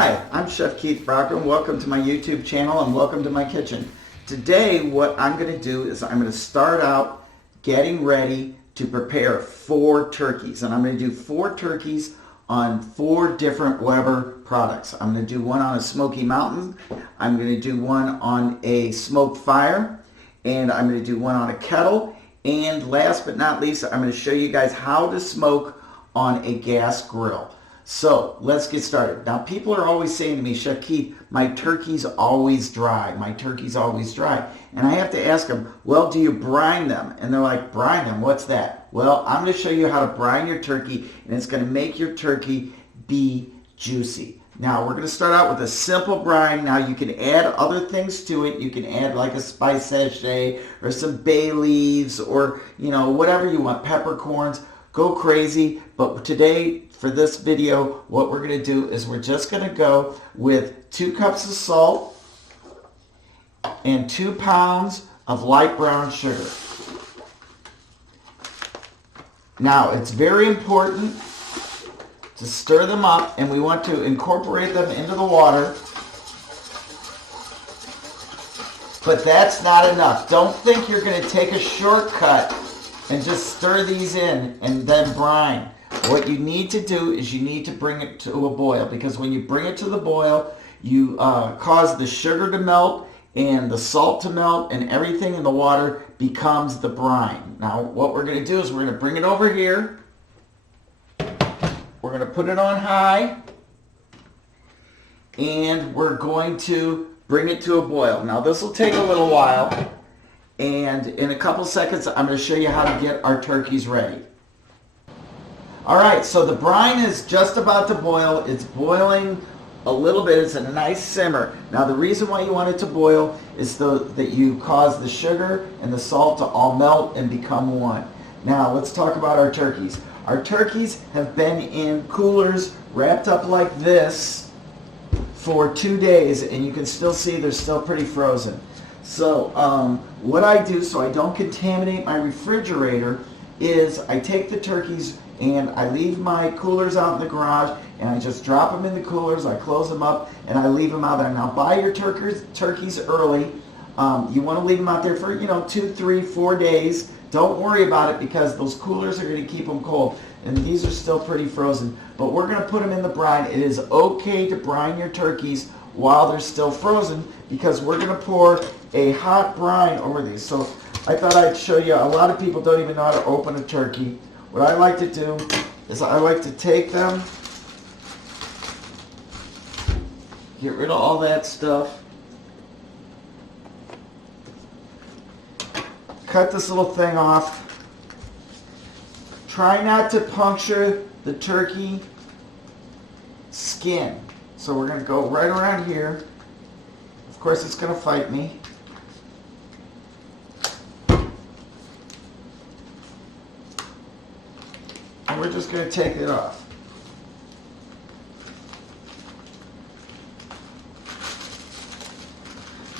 Hi, I'm Chef Keith Brockman. Welcome to my YouTube channel and welcome to my kitchen. Today what I'm going to do is I'm going to start out getting ready to prepare 4 turkeys. And I'm going to do 4 turkeys on 4 different Weber products. I'm going to do one on a Smoky Mountain, I'm going to do one on a Smokefire, and I'm going to do one on a kettle, and last but not least I'm going to show you guys how to smoke on a gas grill. So let's get started. Now people are always saying to me, Chef Keith, my turkey's always dry. My turkey's always dry. And I have to ask them, well, do you brine them? And they're like, brine them? What's that? Well, I'm going to show you how to brine your turkey, and it's going to make your turkey be juicy. Now we're going to start out with a simple brine. Now you can add other things to it. You can add like a spice sachet or some bay leaves or, you know, whatever you want, peppercorns. Go crazy. But today, for this video, what we're going to do is we're just going to go with 2 cups of salt and 2 pounds of light brown sugar. Now, it's very important to stir them up, and we want to incorporate them into the water. But that's not enough. Don't think you're going to take a shortcut and just stir these in and then brine. What you need to do is you need to bring it to a boil, because when you bring it to the boil, you cause the sugar to melt and the salt to melt, and everything in the water becomes the brine. Now what we're going to do is we're going to bring it over here. We're going to put it on high, and we're going to bring it to a boil. Now this will take a little while, and in a couple seconds I'm going to show you how to get our turkeys ready. Alright, so the brine is just about to boil. It's boiling a little bit. It's a nice simmer. Now the reason why you want it to boil is so that you cause the sugar and the salt to all melt and become one. Now let's talk about our turkeys. Our turkeys have been in coolers wrapped up like this for 2 days, and you can still see they're still pretty frozen. So what I do so I don't contaminate my refrigerator is I take the turkeys and I leave my coolers out in the garage, and I just drop them in the coolers, I close them up, and I leave them out there. Now buy your turkeys early. You want to leave them out there for 2, 3, 4 days. Don't worry about it, because those coolers are going to keep them cold. And these are still pretty frozen. But we're going to put them in the brine. It is okay to brine your turkeys while they're still frozen, because we're going to pour a hot brine over these. So I thought I'd show you. A lot of people don't even know how to open a turkey. What I like to do is I like to take them, get rid of all that stuff, cut this little thing off. Try not to puncture the turkey skin. So we're going to go right around here. Of course it's going to fight me. And we're just going to take it off.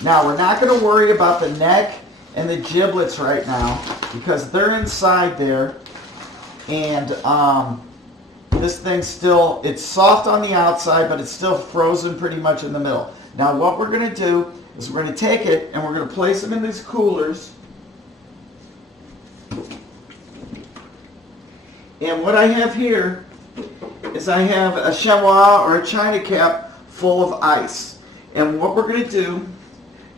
Now we're not going to worry about the neck and the giblets right now, because they're inside there, and this thing's still, it's soft on the outside, but it's still frozen pretty much in the middle. Now what we're going to do is we're going to take it and we're going to place them in these coolers. And what I have here is I have a chamois or a china cap full of ice. And what we're going to do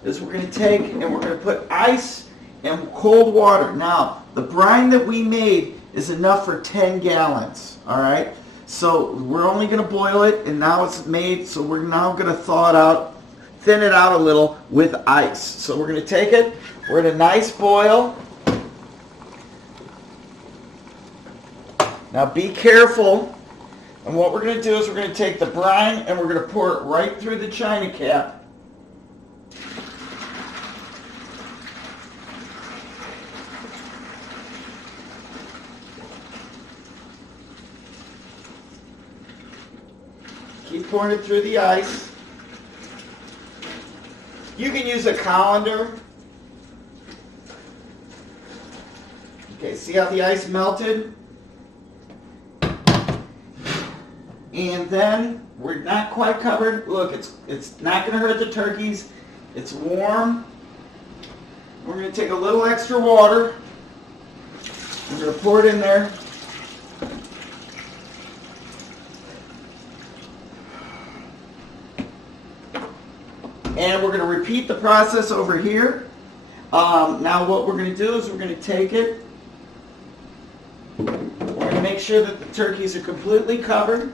is we're going to take and we're going to put ice and cold water. Now, the brine that we made is enough for 10 gallons, all right? So we're only going to boil it, and now it's made, so we're now going to thaw it out, thin it out a little with ice. So we're going to take it, we're at a nice boil. Now be careful, and what we're going to do is we're going to take the brine and we're going to pour it right through the china cap. Keep pouring it through the ice. You can use a colander. Okay, see how the ice melted? And then we're not quite covered. Look, it's not going to hurt the turkeys. It's warm. We're going to take a little extra water. We're going to pour it in there. And we're going to repeat the process over here. Now what we're going to do is we're going to take it. We're going to make sure that the turkeys are completely covered.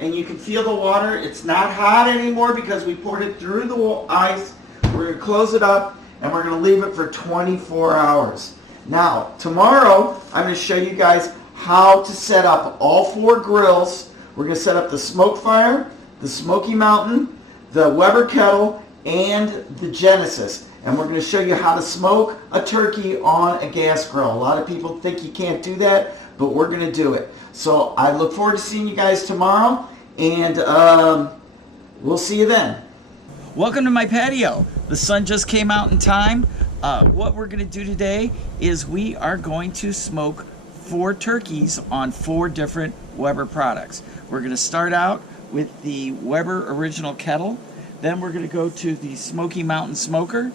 And you can feel the water. It's not hot anymore because we poured it through the ice. We're going to close it up and we're going to leave it for 24 hours. Now, tomorrow I'm going to show you guys how to set up all 4 grills. We're going to set up the Smokefire, the Smoky Mountain, the Weber Kettle, and the Genesis. And we're going to show you how to smoke a turkey on a gas grill. A lot of people think you can't do that, but we're going to do it. So I look forward to seeing you guys tomorrow, and we'll see you then. Welcome to my patio. The sun just came out in time. What we're going to do today is we are going to smoke 4 turkeys on 4 different Weber products. We're going to start out with the Weber Original Kettle. Then we're going to go to the Smoky Mountain Smoker.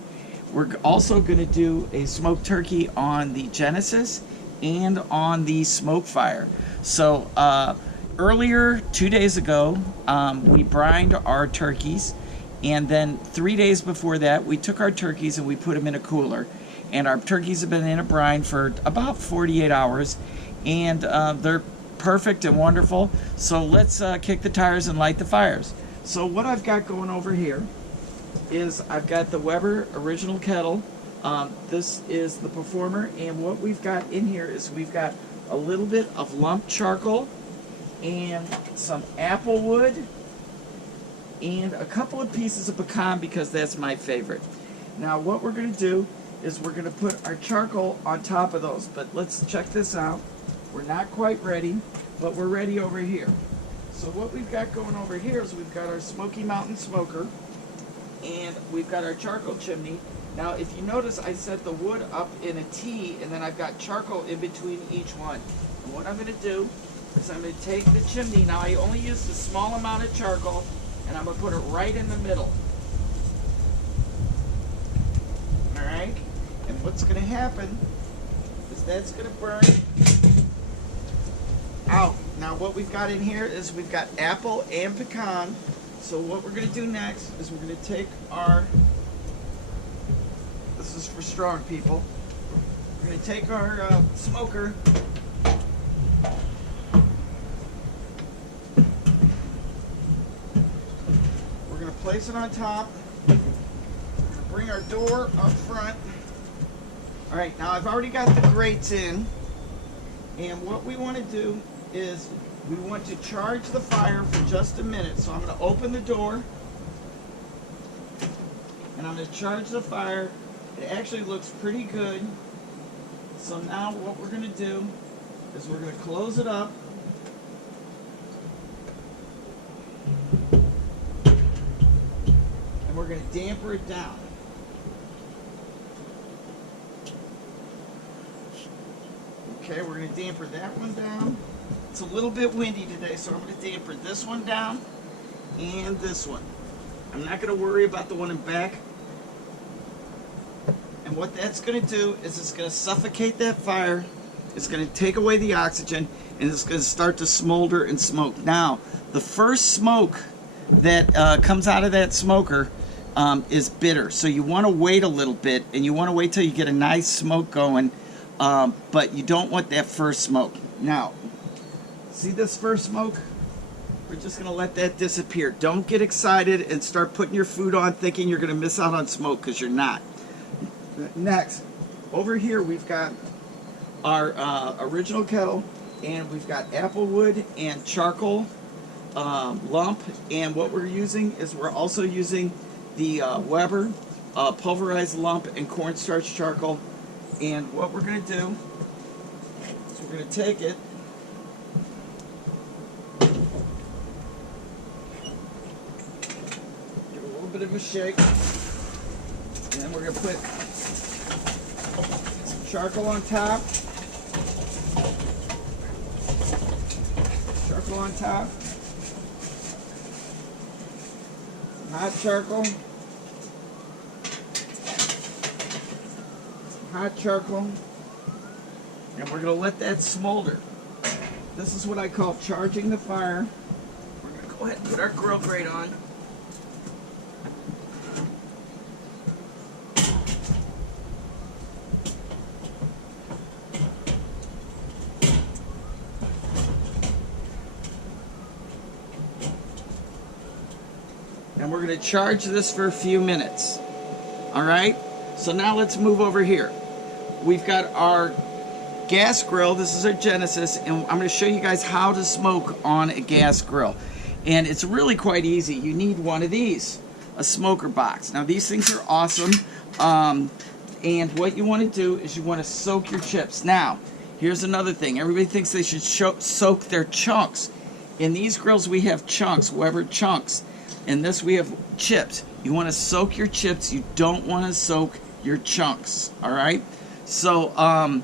We're also going to do a smoked turkey on the Genesis and on the Smokefire. So earlier, 2 days ago, we brined our turkeys. And then 3 days before that, we took our turkeys and we put them in a cooler. And our turkeys have been in a brine for about 48 hours. And they're perfect and wonderful. So let's kick the tires and light the fires. So what I've got going over here is I've got the Weber Original Kettle. This is the Performer. And what we've got in here is we've got a little bit of lump charcoal and some apple wood and a couple of pieces of pecan because that's my favorite. Now what we're going to do is we're going to put our charcoal on top of those. But let's check this out. We're not quite ready, but we're ready over here. So what we've got going over here is we've got our Smoky Mountain Smoker and we've got our charcoal chimney. Now if you notice, I set the wood up in a T and then I've got charcoal in between each one. And what I'm going to do is I'm going to take the chimney. Now I only used a small amount of charcoal and I'm going to put it right in the middle. Alright? And what's going to happen is that's going to burn out. Now what we've got in here is we've got apple and pecan. So what we're going to do next is we're going to take our, this is for strong people, we're going to take our smoker, we're going to place it on top, bring our door up front. Alright, now I've already got the grates in, and what we want to do is we want to charge the fire for just a minute. So I'm going to open the door and I'm going to charge the fire. It actually looks pretty good. So now what we're going to do is we're going to close it up. And we're going to damper it down. Okay, we're going to damper that one down. It's a little bit windy today, so I'm going to damper this one down and this one. I'm not going to worry about the one in back. And what that's going to do is it's going to suffocate that fire. It's going to take away the oxygen, and it's going to start to smolder and smoke. Now, the first smoke that comes out of that smoker is bitter. So you want to wait a little bit, and you want to wait till you get a nice smoke going, but you don't want that first smoke. Now, see this first smoke? We're just going to let that disappear. Don't get excited and start putting your food on thinking you're going to miss out on smoke, because you're not. Next, over here we've got our original kettle, and we've got apple wood and charcoal lump, and what we're using is we're also using the Weber pulverized lump and cornstarch charcoal. And what we're going to do is we're going to take it, give it a little bit of a shake, and then we're going to put some charcoal on top, hot charcoal, hot charcoal, and we're going to let that smolder. This is what I call charging the fire. We're going to go ahead and put our grill grate on. And we're going to charge this for a few minutes. All right? So now let's move over here. We've got our gas grill. This is our Genesis, and I'm going to show you guys how to smoke on a gas grill. And it's really quite easy. You need one of these, a smoker box. Now these things are awesome. And what you want to do is you want to soak your chips. Now, here's another thing. Everybody thinks they should soak their chunks. In these grills we have chunks, Weber chunks. In this we have chips. You want to soak your chips. You don't want to soak your chunks. All right? So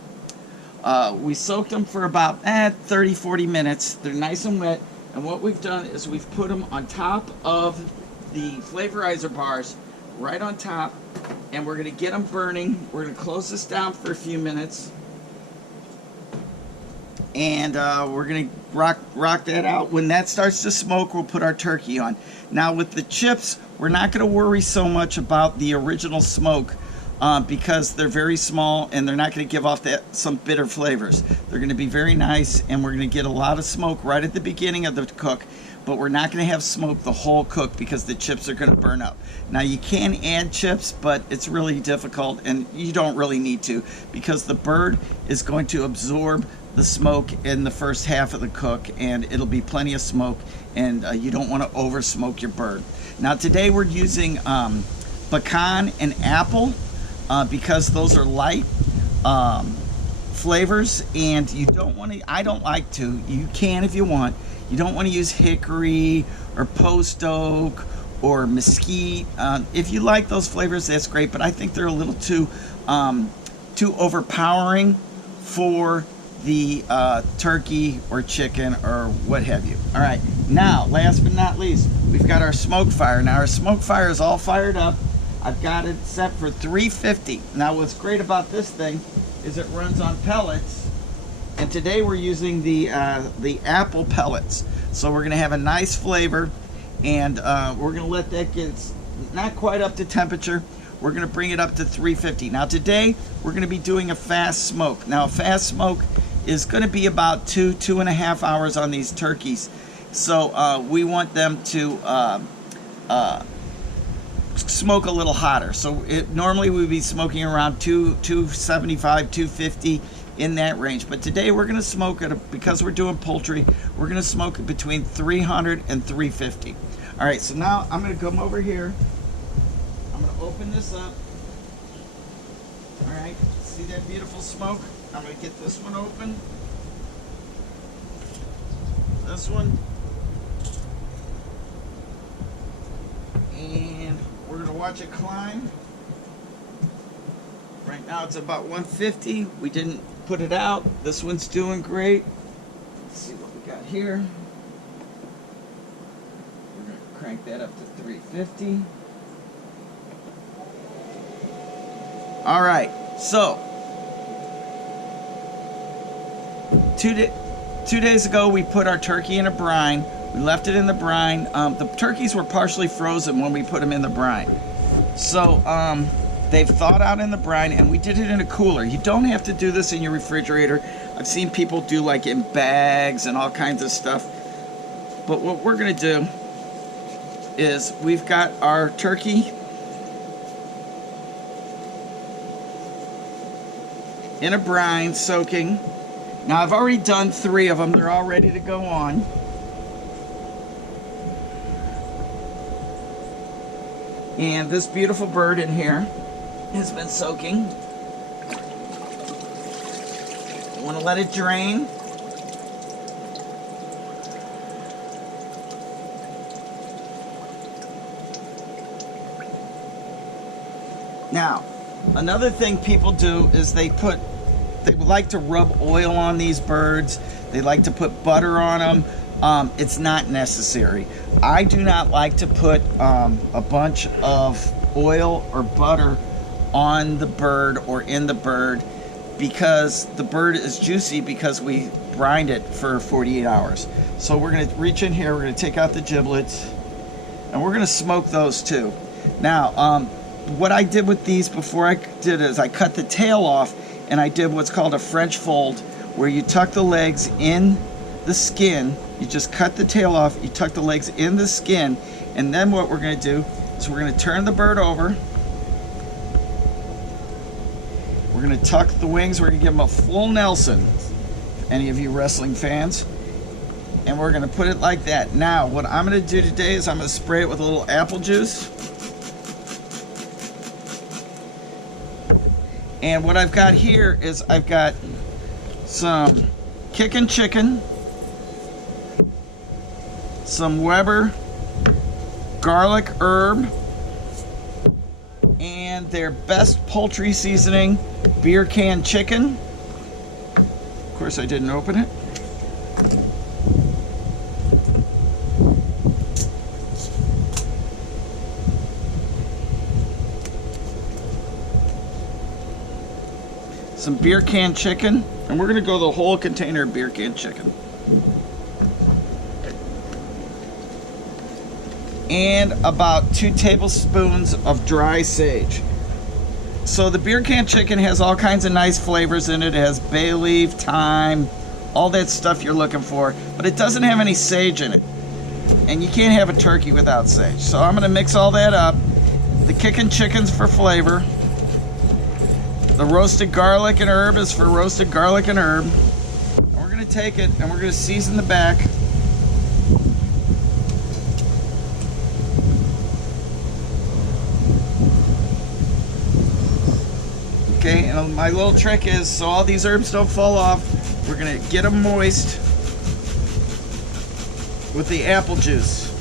we soaked them for about 30-40 minutes. They're nice and wet. And what we've done is we've put them on top of the flavorizer bars, right on top. And we're going to get them burning. We're going to close this down for a few minutes. And we're going to rock that out. When that starts to smoke, we'll put our turkey on. Now with the chips, we're not going to worry so much about the original smoke because they're very small and they're not going to give off some bitter flavors. They're going to be very nice, and we're going to get a lot of smoke right at the beginning of the cook, but we're not going to have smoke the whole cook because the chips are going to burn up. Now you can add chips, but it's really difficult, and you don't really need to because the bird is going to absorb the smoke in the first half of the cook, and it'll be plenty of smoke, and you don't want to over smoke your bird. Now today we're using pecan and apple because those are light flavors, and you don't want to, I don't like to, you can if you want, you don't want to use hickory or post oak or mesquite. If you like those flavors, that's great, but I think they're a little too overpowering for the turkey or chicken or what have you. All right, now last but not least, we've got our Smokefire. Now our Smokefire is all fired up. I've got it set for 350. Now what's great about this thing is it runs on pellets, and today we're using the apple pellets. So we're gonna have a nice flavor, and we're gonna let that get not quite up to temperature. We're gonna bring it up to 350. Now today we're gonna be doing a fast smoke. Now a fast smoke is going to be about 2.5 hours on these turkeys. So we want them to smoke a little hotter. So normally we'd be smoking around 275, 250 in that range. But today we're going to smoke it, because we're doing poultry, we're going to smoke it between 300 and 350. All right, so now I'm going to come over here. I'm going to open this up. All right, see that beautiful smoke? I'm going to get this one open. This one. And we're going to watch it climb. Right now it's about 150. We didn't put it out. This one's doing great. Let's see what we got here. We're going to crank that up to 350. All right, so 2 days ago we put our turkey in a brine. We left it in the brine. The turkeys were partially frozen when we put them in the brine. So they've thawed out in the brine, and we did it in a cooler. You don't have to do this in your refrigerator. I've seen people do like in bags and all kinds of stuff. But what we're gonna do is we've got our turkey in a brine soaking. Now I've already done 3 of them. They're all ready to go on. And this beautiful bird in here has been soaking. I want to let it drain. Now, another thing people do is they like to rub oil on these birds. They like to put butter on them. it's not necessary. I do not like to put a bunch of oil or butter on the bird or in the bird, because the bird is juicy because we brined it for 48 hours. So we're going to reach in here, we're going to take out the giblets, and we're going to smoke those too. Now, what I did with these before I did is I cut the tail off, and I did what's called a French fold, where you tuck the legs in the skin. You just cut the tail off, you tuck the legs in the skin, and then what we're going to do is we're going to turn the bird over. We're going to tuck the wings, we're going to give them a full Nelson, any of you wrestling fans, and we're going to put it like that. Now, what I'm going to do today is I'm going to spray it with a little apple juice. And what I've got here is I've got some kickin' chicken, some Weber garlic herb, and their best poultry seasoning, beer can chicken. Of course, I didn't open it. Some beer can chicken, and we're going to go the whole container of beer can chicken. And about 2 tablespoons of dry sage. So the beer can chicken has all kinds of nice flavors in it. It has bay leaf, thyme, all that stuff you're looking for, but it doesn't have any sage in it. And you can't have a turkey without sage. So I'm going to mix all that up. The kickin' chicken's for flavor. The roasted garlic and herb is for roasted garlic and herb. And we're going to take it and we're going to season the back. Okay, and my little trick is, so all these herbs don't fall off, we're going to get them moist with the apple juice.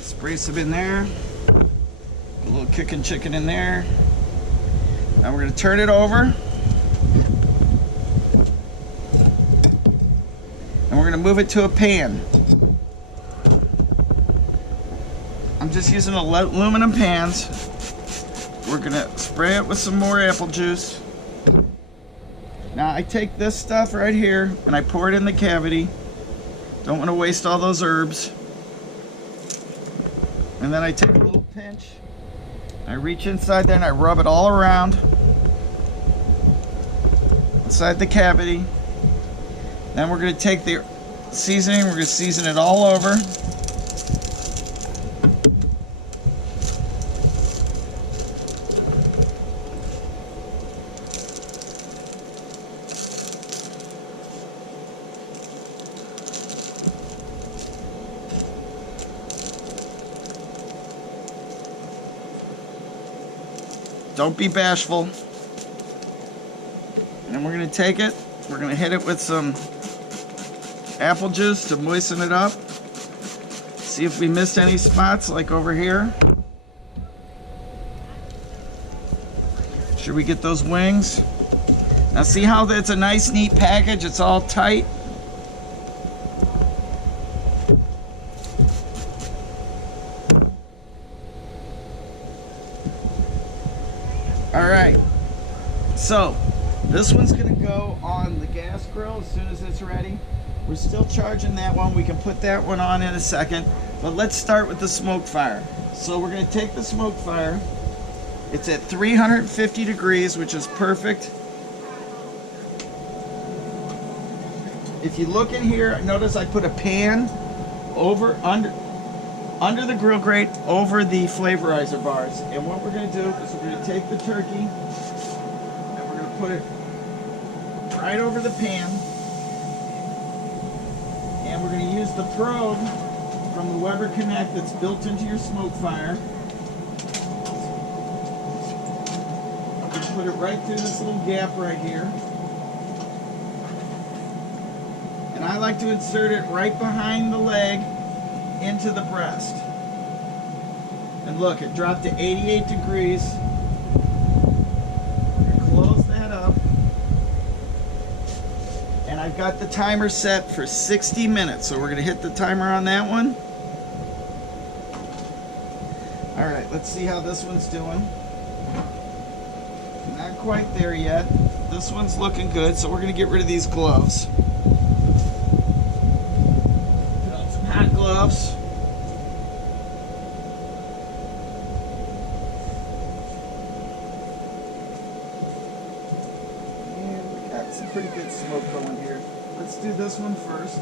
Spray some in there. A little kickin' chicken in there. Now we're going to turn it over. And we're going to move it to a pan. I'm just using aluminum pans. We're going to spray it with some more apple juice. Now I take this stuff right here and I pour it in the cavity. Don't want to waste all those herbs. And then I take a little pinch. I reach inside there and I rub it all around inside the cavity. Then we're going to take the seasoning, we're going to season it all over. Don't be bashful. And then we're going to take it, we're going to hit it with some apple juice to moisten it up. See if we missed any spots like over here. Should we get those wings? Now see how that's a nice neat package, it's all tight. Alright, so this one's going to go on the gas grill as soon as it's ready. We're still charging that one. We can put that one on in a second. But let's start with the Smokefire. So we're going to take the Smokefire. It's at 350 degrees, which is perfect. If you look in here, notice I put a pan under the grill grate, over the flavorizer bars. And what we're going to do is we're going to take the turkey and we're going to put it right over the pan. And we're going to use the probe from the Weber Connect that's built into your Smokefire. I'm going to put it right through this little gap right here. And I like to insert it right behind the leg into the breast. And look, it dropped to 88 degrees. We're going to close that up. And got the timer set for 60 minutes, so we're going to hit the timer on that one. All right, let's see how this one's doing. Not quite there yet. This one's looking good, so we're going to get rid of these gloves. Put on some hot gloves. And we got some pretty good smoke going here. Let's do this one first.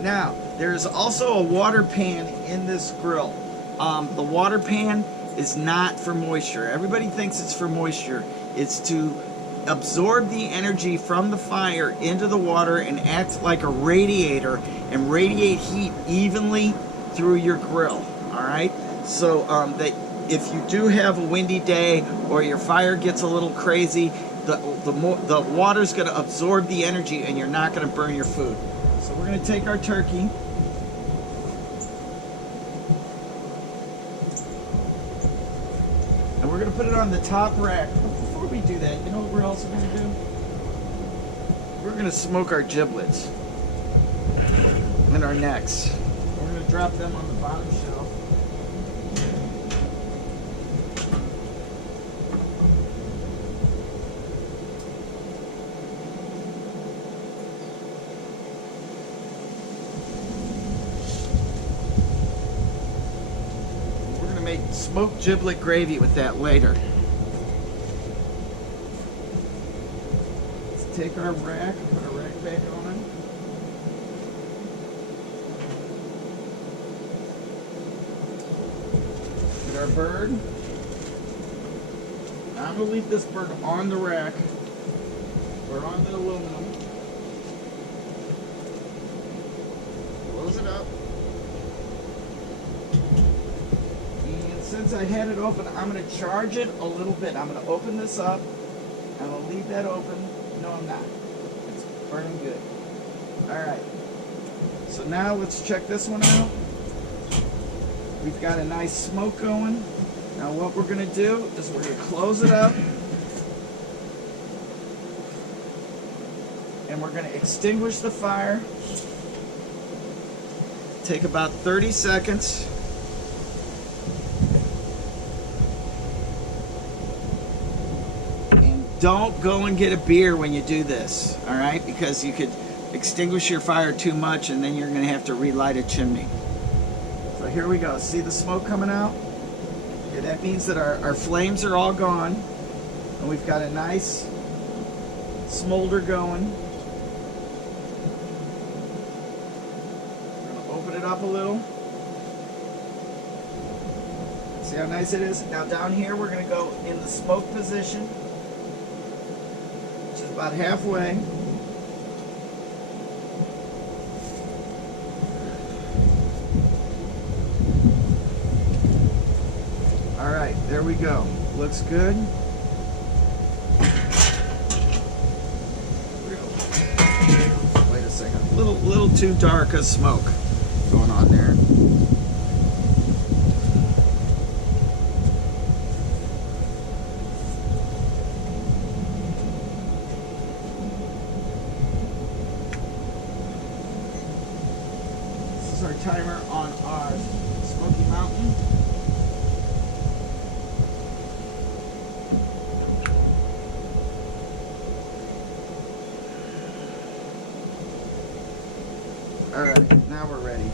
Now, there's also a water pan in this grill. The water pan is not for moisture. Everybody thinks it's for moisture. It's to absorb the energy from the fire into the water and act like a radiator and radiate heat evenly through your grill. All right? So that if you do have a windy day or your fire gets a little crazy, the water's going to absorb the energy and you're not going to burn your food. So we're going to take our turkey. And we're going to put it on the top rack. But before we do that, you know what we're also going to do? We're going to smoke our giblets and our necks. We're going to drop them on the bottom shelf. Make smoked giblet gravy with that later. Let's take our rack, put our rack back on. Get our bird. Now I'm going to leave this bird on the rack or on the aluminum. Close it up. Since I had it open, I'm going to charge it a little bit. I'm going to open this up. I'm going to leave that open. No, I'm not. It's burning good. All right. So now let's check this one out. We've got a nice smoke going. Now what we're going to do is we're going to close it up. And we're going to extinguish the fire. Take about 30 seconds. Don't go and get a beer when you do this, all right? Because you could extinguish your fire too much and then you're going to have to relight a chimney. So here we go. See the smoke coming out? Okay, that means that our flames are all gone. And we've got a nice smolder going. We're going to open it up a little. See how nice it is? Now down here we're going to go in the smoke position. About halfway. All right, there we go. Looks good. Wait a second. Little too dark of smoke going on there. Our timer on our Smoky Mountain. All right, now we're ready.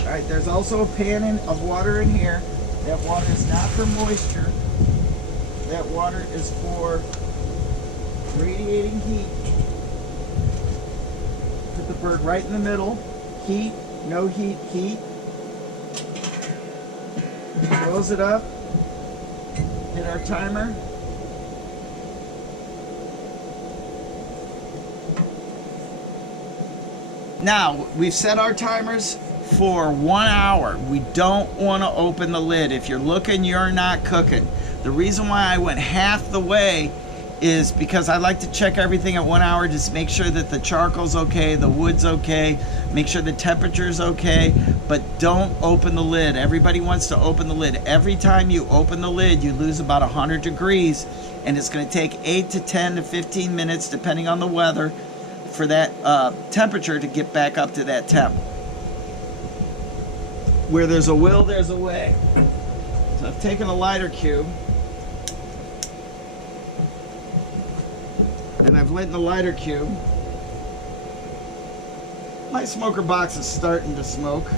All right, there's also a pan of water in here. That water is not for moisture. That water is for radiating heat. Put the bird right in the middle. Heat, no heat, heat. Close it up. Hit our timer. Now, we've set our timers for 1 hour. We don't want to open the lid. If you're looking, you're not cooking. The reason why I went half the way is because I like to check everything at 1 hour, just make sure that the charcoal's okay, the wood's okay, make sure the temperature's okay, but don't open the lid. Everybody wants to open the lid. Every time you open the lid, you lose about 100 degrees, and it's going to take 8 to 10 to 15 minutes, depending on the weather, for that temperature to get back up to that temp. Where there's a will, there's a way. So I've taken a lighter cube, and I've lit in the lighter cube. My smoker box is starting to smoke.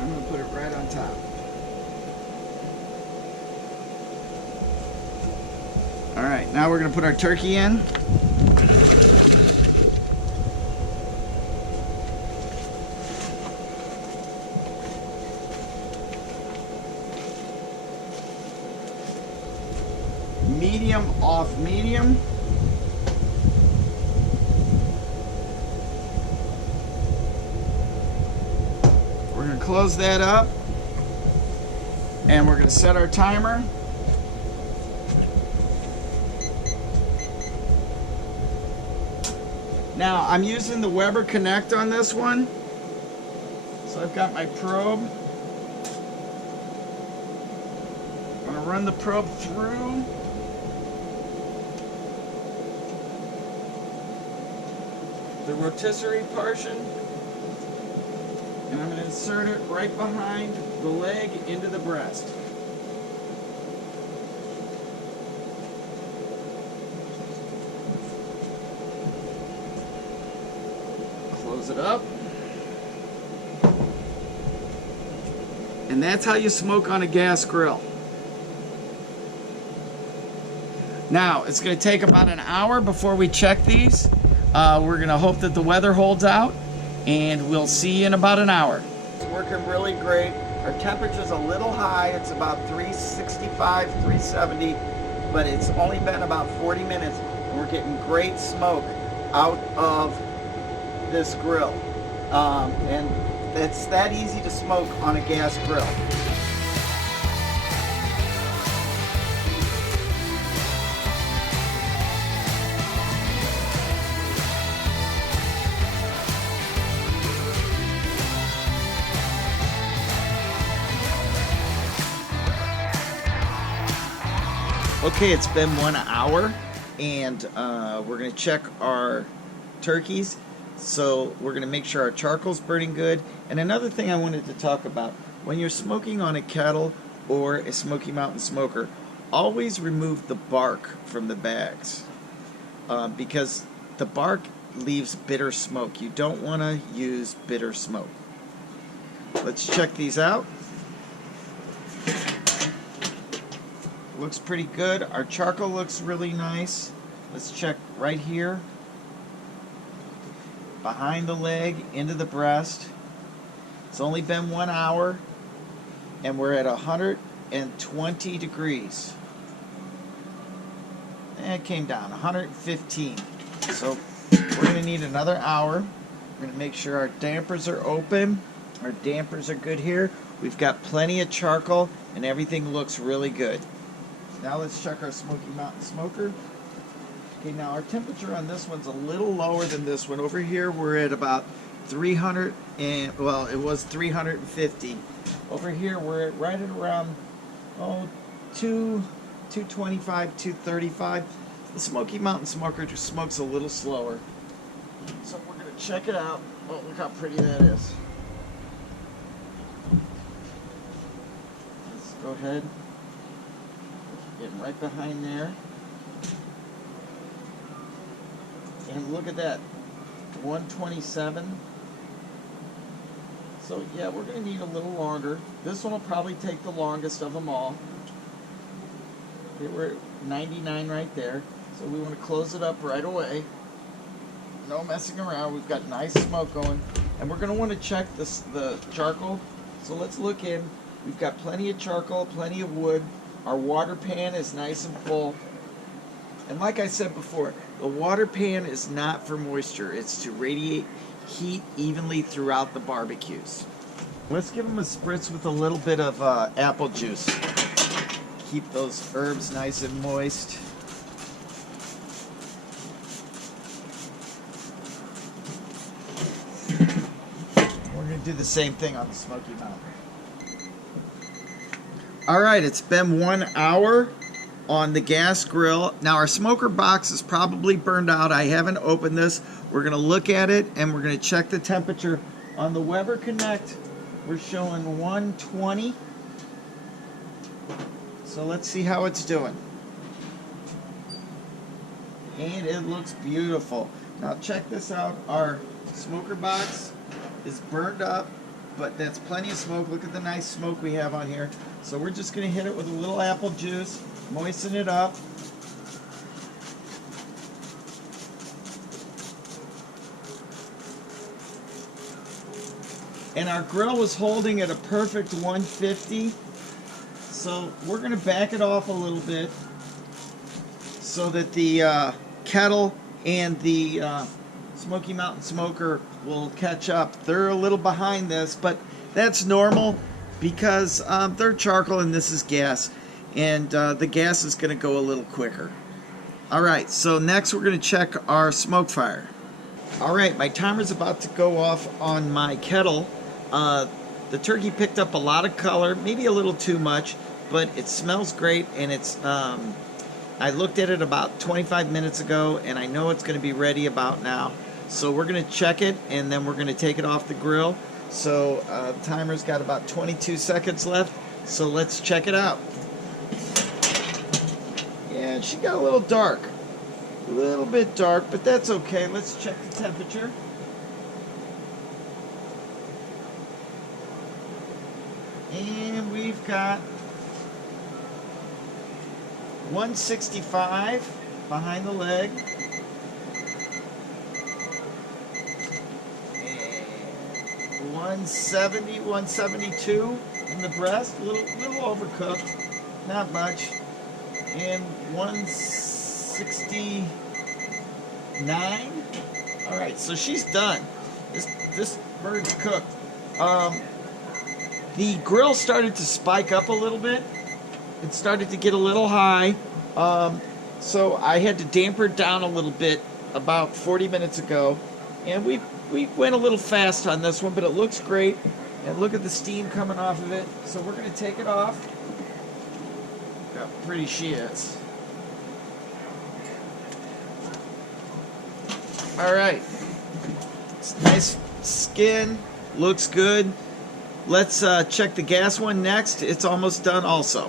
I'm going to put it right on top. All right, now we're going to put our turkey in. Medium off medium. We're going to close that up, and we're going to set our timer. Now I'm using the Weber Connect on this one, so I've got my probe. I'm going to run the probe through. The rotisserie portion, and I'm going to insert it right behind the leg into the breast. Close it up. And that's how you smoke on a gas grill. Now, it's going to take about an hour before we check these. We're going to hope that the weather holds out, and we'll see you in about an hour. It's working really great. Our temperature's a little high. It's about 365, 370, but it's only been about 40 minutes, and we're getting great smoke out of this grill. And it's that easy to smoke on a gas grill. Okay, it's been 1 hour, and we're going to check our turkeys. So we're going to make sure our charcoal's burning good. And another thing I wanted to talk about, when you're smoking on a kettle or a Smoky Mountain smoker, always remove the bark from the bags, because the bark leaves bitter smoke. You don't want to use bitter smoke. Let's check these out. Looks pretty good. Our charcoal looks really nice. Let's check right here. Behind the leg, into the breast. It's only been 1 hour, and we're at 120 degrees. And it came down, 115. So we're going to need another hour. We're going to make sure our dampers are open. Our dampers are good here. We've got plenty of charcoal, and everything looks really good. Now let's check our Smoky Mountain smoker. Okay, now our temperature on this one's a little lower than this one. Over here we're at about 300 and, well, it was 350. Over here we're at right at around 225, 235. The Smoky Mountain smoker just smokes a little slower. So we're going to check it out. Oh, look how pretty that is. Let's go ahead. Getting right behind there. And look at that, 127. So yeah, we're going to need a little longer. This one will probably take the longest of them all. Okay, we're at 99 right there. So we want to close it up right away. No messing around. We've got nice smoke going. And we're going to want to check the charcoal. So let's look in. We've got plenty of charcoal, plenty of wood. Our water pan is nice and full. And like I said before, the water pan is not for moisture. It's to radiate heat evenly throughout the barbecues. Let's give them a spritz with a little bit of apple juice. keep those herbs nice and moist. We're going to do the same thing on the Smoky Mountain. Alright, it's been 1 hour on the gas grill. Now our smoker box is probably burned out. I haven't opened this. We're going to look at it and we're going to check the temperature. On the Weber Connect, we're showing 120. So let's see how it's doing. And it looks beautiful. Now check this out. Our smoker box is burned up, but that's plenty of smoke. Look at the nice smoke we have on here. So we're just going to hit it with a little apple juice, moisten it up. And our grill was holding at a perfect 150. So we're going to back it off a little bit so that the kettle and the Smoky Mountain smoker will catch up. They're a little behind this, but that's normal because they're charcoal and this is gas. And the gas is going to go a little quicker. Alright, so next we're going to check our Smokefire. Alright, my timer's about to go off on my kettle. The turkey picked up a lot of color, maybe a little too much, but it smells great, and it's I looked at it about 25 minutes ago and I know it's going to be ready about now. So we're going to check it and then we're going to take it off the grill. So the timer's got about 22 seconds left, so let's check it out. Yeah, she got a little dark, a little bit dark, but that's okay. Let's check the temperature. And we've got 165 behind the leg. And 170, 172 in the breast. A little overcooked, not much. And 169. All right, so she's done. This bird's cooked. The grill started to spike up a little bit. It started to get a little high. So I had to damper it down a little bit about 40 minutes ago. And we went a little fast on this one, but it looks great. And look at the steam coming off of it. So we're going to take it off. Look how pretty she is. All right. It's nice skin. Looks good. Let's check the gas one next. It's almost done also.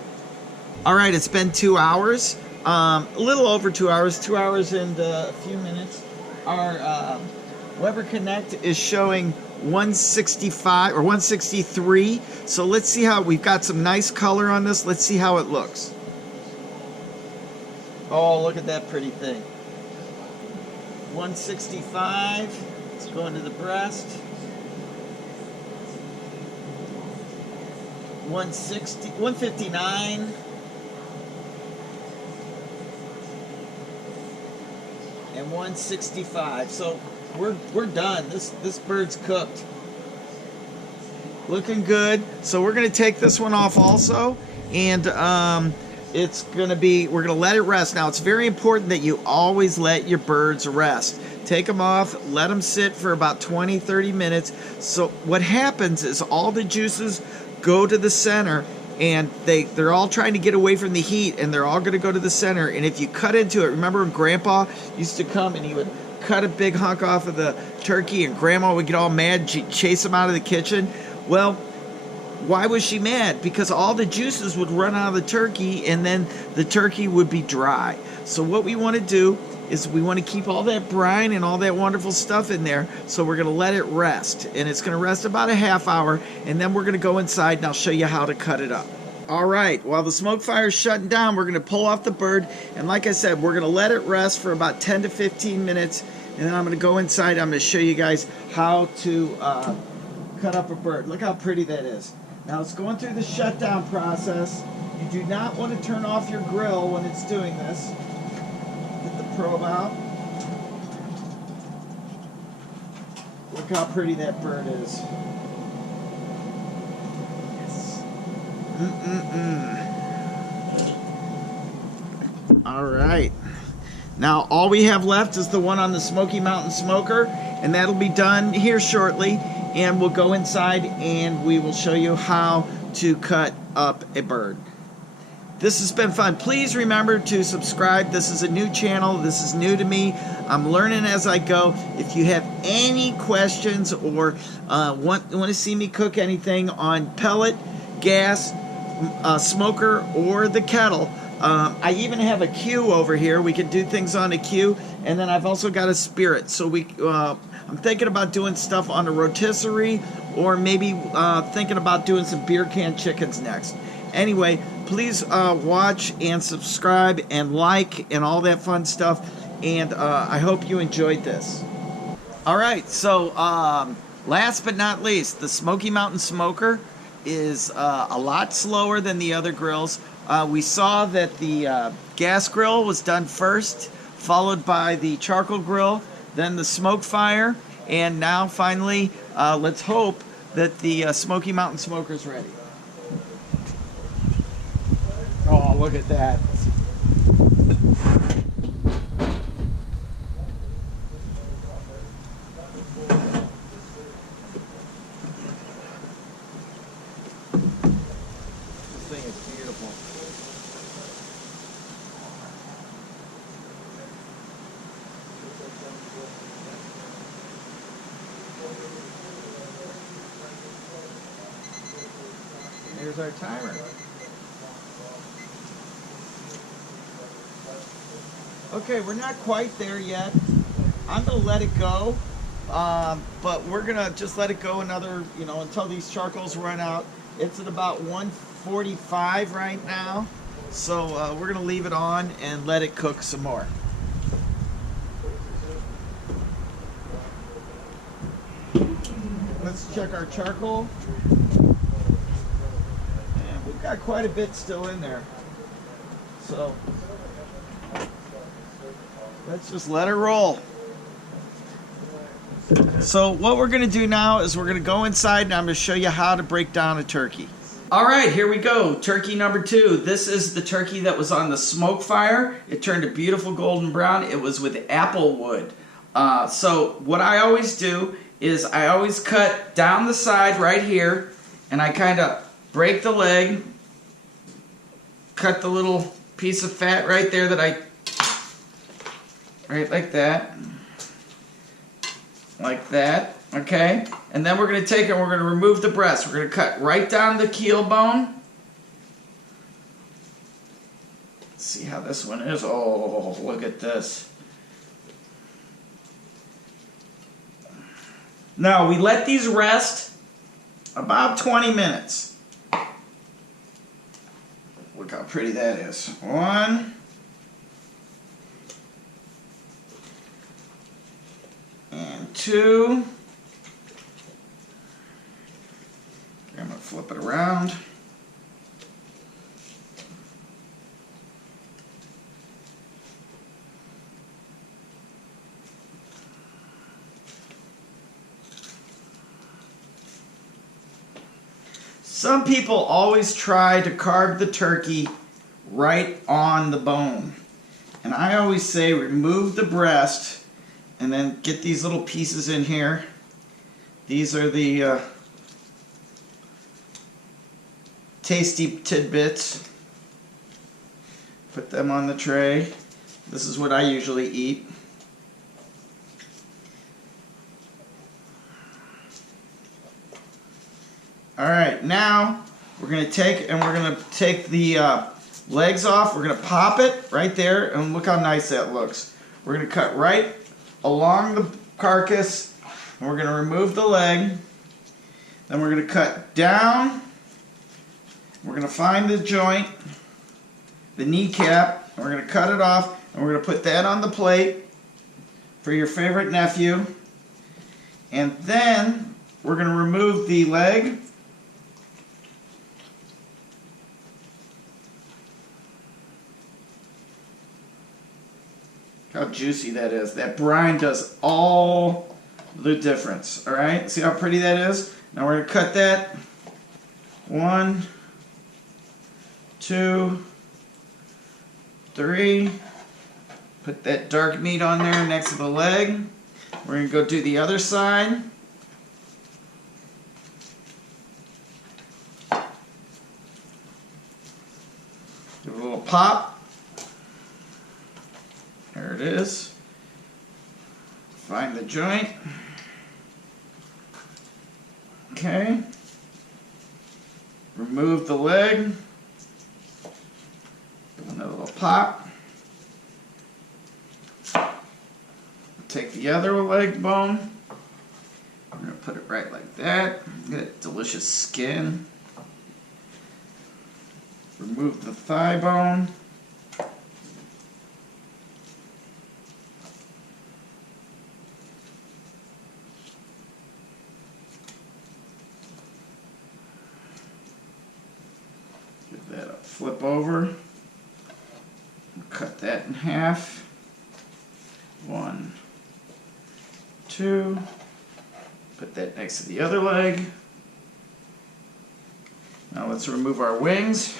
Alright, it's been 2 hours. A little over 2 hours. 2 hours and a few minutes. Our Weber Connect is showing 165 or 163. So let's see how, we've got some nice color on this. Let's see how it looks. Oh, look at that pretty thing. 165. Let's go into the breast. 160, 159, and 165. So we're done. This bird's cooked. Looking good. So we're gonna take this one off also, and it's gonna be, we're gonna let it rest. Now it's very important that you always let your birds rest. Take them off, let them sit for about 20-30 minutes. So what happens is all the juices go to the center, and they're all trying to get away from the heat, and they're all going to go to the center. And if you cut into it, remember when Grandpa used to come and he would cut a big hunk off of the turkey, and Grandma would get all mad and she'd chase him out of the kitchen? Well, why was she mad? Because all the juices would run out of the turkey, and then the turkey would be dry. So what we want to do is we want to keep all that brine and all that wonderful stuff in there. So we're going to let it rest, and it's going to rest about a half hour, and then we're going to go inside and I'll show you how to cut it up. All right, while the Smokefire is shutting down, we're going to pull off the bird, and like I said, we're going to let it rest for about 10 to 15 minutes, and then I'm going to go inside. I'm going to show you guys how to cut up a bird. Look how pretty that is. Now it's going through the shutdown process. You do not want to turn off your grill when it's doing this. Get the probe out. Look how pretty that bird is. Yes. All right. Now all we have left is the one on the Smoky Mountain smoker, and that'll be done here shortly. And we'll go inside and we will show you how to cut up a bird. This has been fun. Please remember to subscribe. This is a new channel. This is new to me. I'm learning as I go. If you have any questions or want to see me cook anything on pellet, gas, smoker, or the kettle, I even have a queue over here. We can do things on a queue, and then I've also got a spirit. So I'm thinking about doing stuff on a rotisserie, or maybe thinking about doing some beer can chickens next. Anyway, please watch and subscribe and like and all that fun stuff. And I hope you enjoyed this. All right, so last but not least, the Smoky Mountain Smoker is a lot slower than the other grills. We saw that the gas grill was done first, followed by the charcoal grill, then the Smokefire, and now finally, let's hope that the Smoky Mountain Smoker is ready. Oh, look at that. This thing is beautiful. Here's our timer. Okay, we're not quite there yet. I'm gonna let it go, but we're gonna just let it go another, until these charcoals run out. It's at about 145 right now, so we're gonna leave it on and let it cook some more. Let's check our charcoal. And we've got quite a bit still in there, so let's just let it roll. So what we're going to do now is we're going to go inside and I'm going to show you how to break down a turkey. All right, here we go. Turkey number 2. This is the turkey that was on the Smokefire. It turned a beautiful golden brown. It was with apple wood. So what I always do is I always cut down the side right here, and I kind of break the leg, cut the little piece of fat right there that right like that, okay? And then we're going to take it and we're going to remove the breast. We're going to cut right down the keel bone. Let's see how this one is. Oh, look at this. Now, we let these rest about 20 minutes. Look how pretty that is. 1. And 2. Okay, I'm going to flip it around. Some people always try to carve the turkey right on the bone. And I always say remove the breast and then get these little pieces in here. These are the tasty tidbits. Put them on the tray. This is what I usually eat. Alright, now we're going to take the legs off. We're going to pop it right there, and look how nice that looks. We're going to cut right along the carcass, and we're going to remove the leg. Then we're going to cut down. We're going to find the joint, the kneecap, and we're going to cut it off, and we're going to put that on the plate for your favorite nephew. And then we're going to remove the leg. How juicy that is. That brine does all the difference. Alright, see how pretty that is? Now we're going to cut that. 1, 2, 3. Put that dark meat on there next to the leg. We're going to go do the other side. Give it a little pop. There it is. Find the joint. Okay. Remove the leg. Give another little pop. Take the other leg bone. I'm going to put it right like that. Get delicious skin. Remove the thigh bone. Give that a flip over. Cut that in half. 1, 2. Put that next to the other leg. Now let's remove our wings.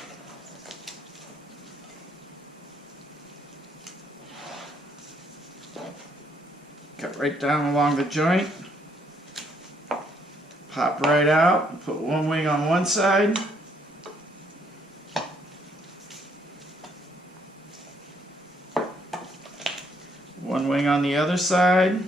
Cut right down along the joint. Pop right out. Put one wing on one side. One wing on the other side.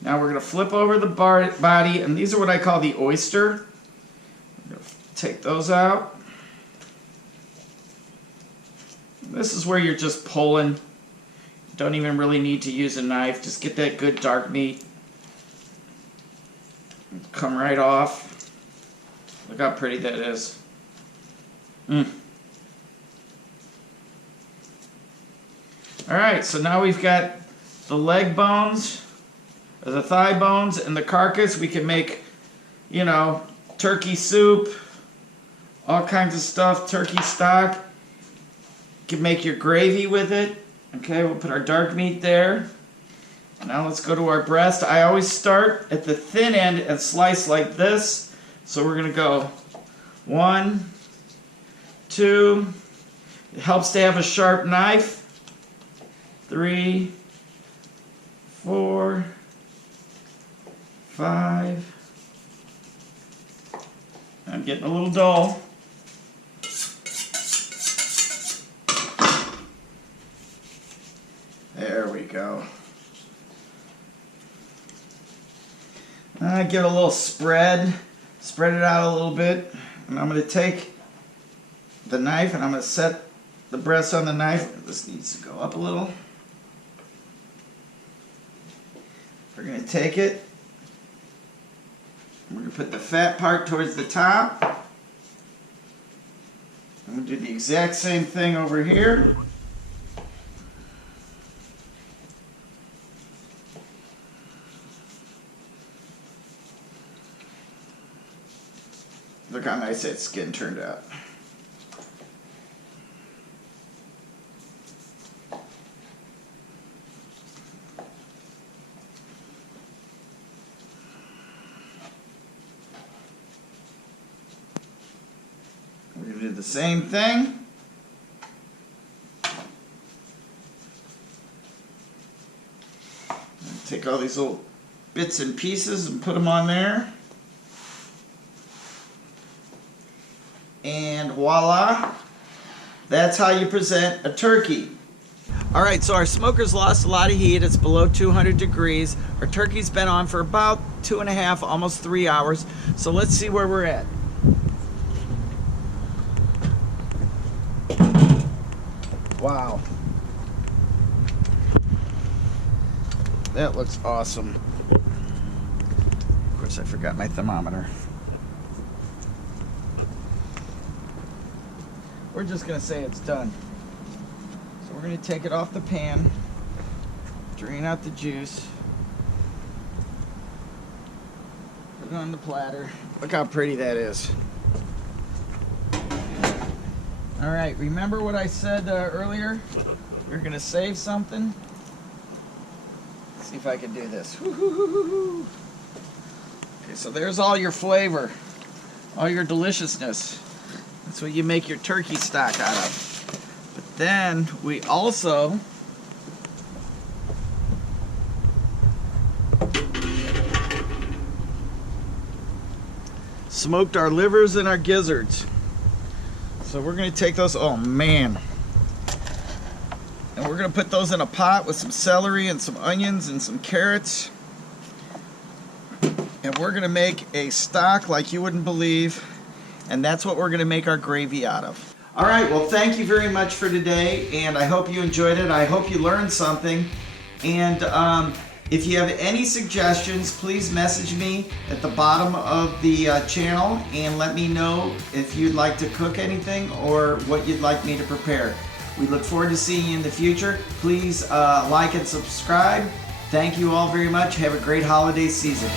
Now we're going to flip over the body, and these are what I call the oyster. I'm going to take those out. This is where you're just pulling. Don't even really need to use a knife. Just get that good dark meat. Come right off. Look how pretty that is. Alright, so now we've got the leg bones, or the thigh bones, and the carcass. We can make, you know, turkey soup, all kinds of stuff, turkey stock. You can make your gravy with it. Okay, we'll put our dark meat there. Now let's go to our breast. I always start at the thin end and slice like this. So we're going to go 1, 2. It helps to have a sharp knife. 3, 4, 5. I'm getting a little dull. There we go. Give it a little spread it out a little bit, and I'm going to take the knife and I'm going to set the breast on the knife. This needs to go up a little. We're going to take it, we're going to put the fat part towards the top. I'm going to do the exact same thing over here. Look how nice that skin turned out. We're going to do the same thing. Take all these little bits and pieces and put them on there. And voila, that's how you present a turkey. All right, so our smoker's lost a lot of heat. It's below 200 degrees. Our turkey's been on for about 2.5, almost 3 hours. So let's see where we're at. Wow. That looks awesome. Of course, I forgot my thermometer. We're just going to say it's done. So we're going to take it off the pan, drain out the juice, put it on the platter. Look how pretty that is. All right, remember what I said earlier? We're going to save something. See if I can do this. Okay, so there's all your flavor, all your deliciousness. That's what you make your turkey stock out of. But then we also smoked our livers and our gizzards. So we're going to take those, oh man, and we're going to put those in a pot with some celery and some onions and some carrots, and we're going to make a stock like you wouldn't believe, and that's what we're going to make our gravy out of. All right, well, thank you very much for today, and I hope you enjoyed it. I hope you learned something, and if you have any suggestions, please message me at the bottom of the channel and let me know if you'd like to cook anything or what you'd like me to prepare. We look forward to seeing you in the future. Please like and subscribe. Thank you all very much. Have a great holiday season.